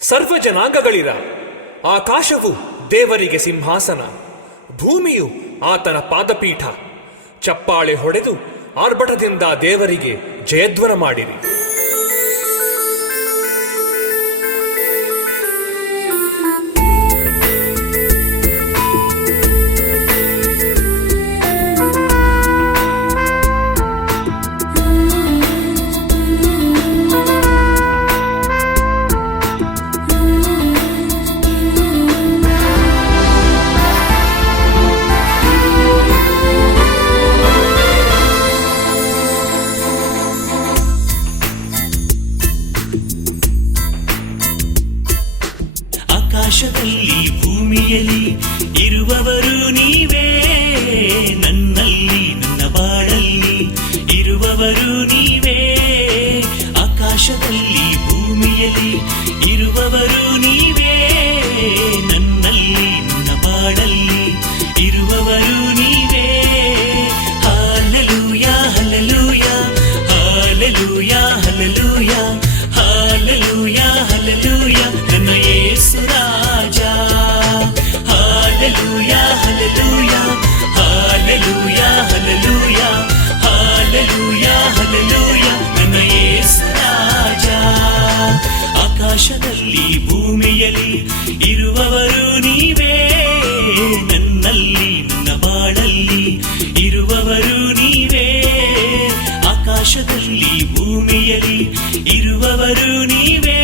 ಸರ್ವ ಜನಾಂಗಗಳಿರ. ಆಕಾಶವು ದೇವರಿಗೆ ಸಿಂಹಾಸನ, ಭೂಮಿಯು ಆತನ ಪಾದಪೀಠ. ಚಪ್ಪಾಳೆ ಹೊಡೆದು ಆರ್ಭಟದಿಂದ ದೇವರಿಗೆ ಜಯಧ್ವನ ಮಾಡಿರಿ. ಆಕಾಶದಲ್ಲಿ ಭೂಮಿಯಲ್ಲಿ ಇರುವವರು ನೀವೇ, ನನ್ನಲ್ಲಿ ನನ್ನ ಬಾಳಲ್ಲಿ ಇರುವವರು ನೀವೇ. ಆಕಾಶದಲ್ಲಿ ಭೂಮಿಯಲ್ಲಿ ಇರುವವರು ನೀವೇ, ನನ್ನಲ್ಲಿ ನನ್ನ ಬಾಳಲ್ಲಿ ಇರುವವರು ನೀವೇ. Hallelujah hallelujah hallelujah hallelujah hallelujah hallelujah ನನ್ನ ಯೇಸು ರಾಜ. Hallelujah hallelujah hallelujah hallelujah hallelujah hallelujah ನನ್ನ ಯೇಸು ರಾಜ. ಆಕಾಶದಲ್ಲಿ ಭೂಮಿಯಲ್ಲಿ ಇರುವವರು ನೀವೇ, ನನ್ನಲ್ಲಿ ನನ್ನ ಬಾಳಲ್ಲಿ ಇರುವವರು ನೀವೇ. ಆಕಾಶದಲ್ಲಿ ಭೂಮಿಯಲ್ಲಿ ಇರುವವರು ನೀವೇ,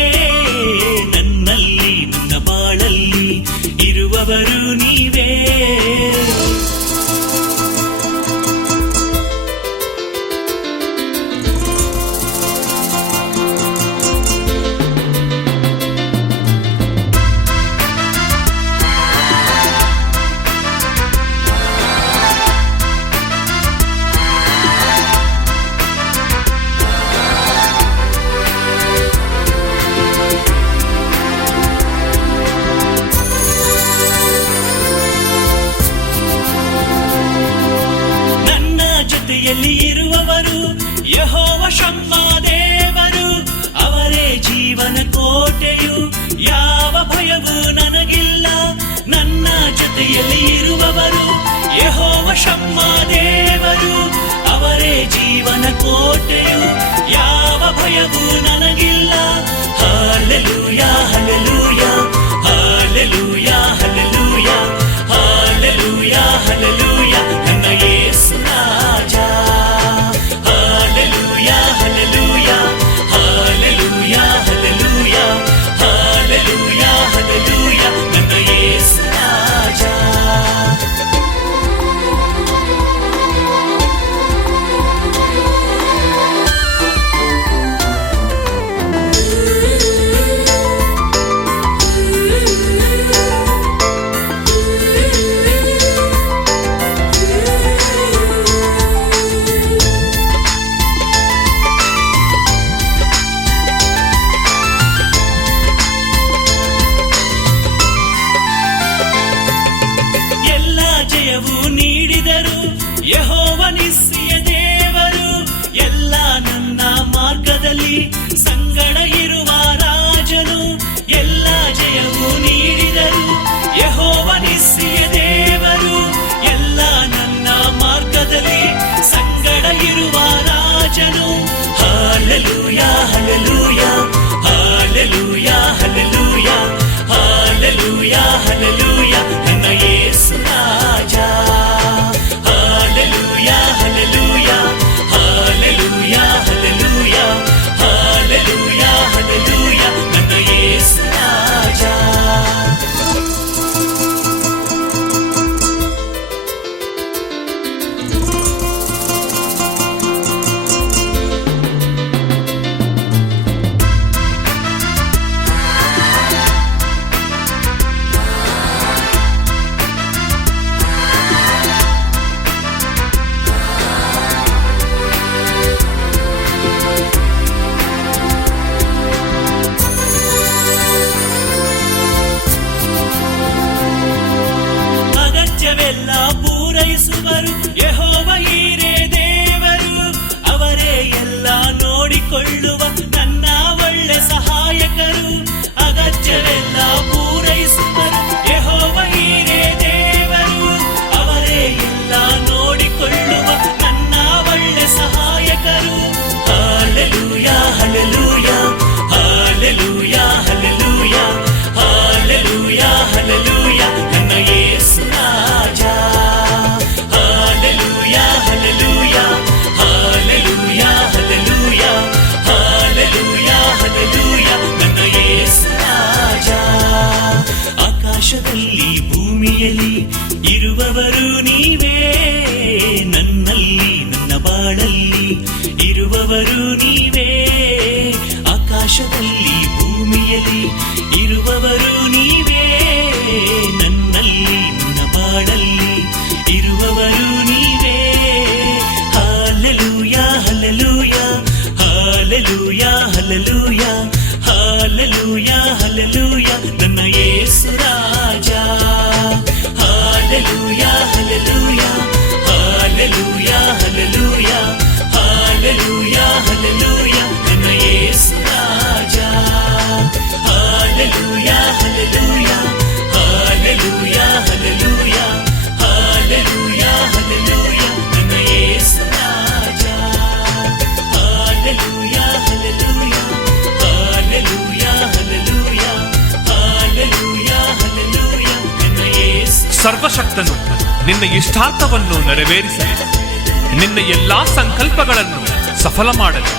ನನ್ನಲ್ಲಿ ನನ್ನ ಬಾಳಲ್ಲಿ ಇರುವವರು ನೀವೇ. ಜೊತೆಯಲ್ಲಿ ಇರುವವರು ಯೆಹೋವ ಶಮ್ಮ ದೇವರು, ಅವರೇ ಜೀವನ ಕೋಟೆಯು, ಯಾವ ಭಯವೂ ನನಗಿಲ್ಲ. ನನ್ನ ಜೊತೆಯಲ್ಲಿ ಇರುವವರು ಯೆಹೋವ ಶಮ್ಮ ದೇವರು, ಅವರೇ ಜೀವನ ಕೋಟೆಯು, ಯಾವ ಭಯವೂ ನನಗಿಲ್ಲ. Hallelujah hallelujah hallelujah hallelujah hallelujah hallelujah ನನ್ನ ಯೇಸು ರಾಜ. Hallelujah hallelujah hallelujah hallelujah hallelujah hallelujah ನನ್ನ ಯೇಸು ರಾಜ. ನನ್ನಲ್ಲಿ ಇರುವವರು ನೀವೇ, ನನ್ನಲ್ಲಿ ನನ್ನ ಬಾಳಲ್ಲಿ ಇರುವವರು ನೀವೇ. Hallelujah hallelujah hallelujah hallelujah hallelujah hallelujah ನನ್ನ ಯೇಸು ರಾಜ. Hallelujah hallelujah hallelujah hallelujah hallelujah hallelujah ನನ್ನ ಯೇಸು ರಾಜ. Hallelujah hallelujah hallelujah hallelujah hallelujah hallelujah ನನ್ನ ಯೇಸು ರಾಜ. Hallelujah hallelujah hallelujah hallelujah hallelujah hallelujah ನನ್ನ ಯೇಸು. ಸರ್ವಶಕ್ತನು ನಿನ್ನ ಇಷ್ಟಾರ್ಥವನ್ನು ನೆರವೇರಿಸಲಿ, ನಿನ್ನ ಎಲ್ಲಾ ಸಂಕಲ್ಪಗಳನ್ನು ಸಫಲ ಮಾಡಲಿ.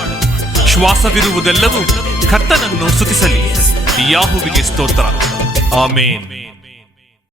ಶ್ವಾಸವಿರುವುದೆಲ್ಲವೂ ಕರ್ತನನ್ನು ಸ್ತುತಿಸಲಿ. ಯಾಹುವಿಗೆ ಸ್ತೋತ್ರ. ಆಮೇನ್.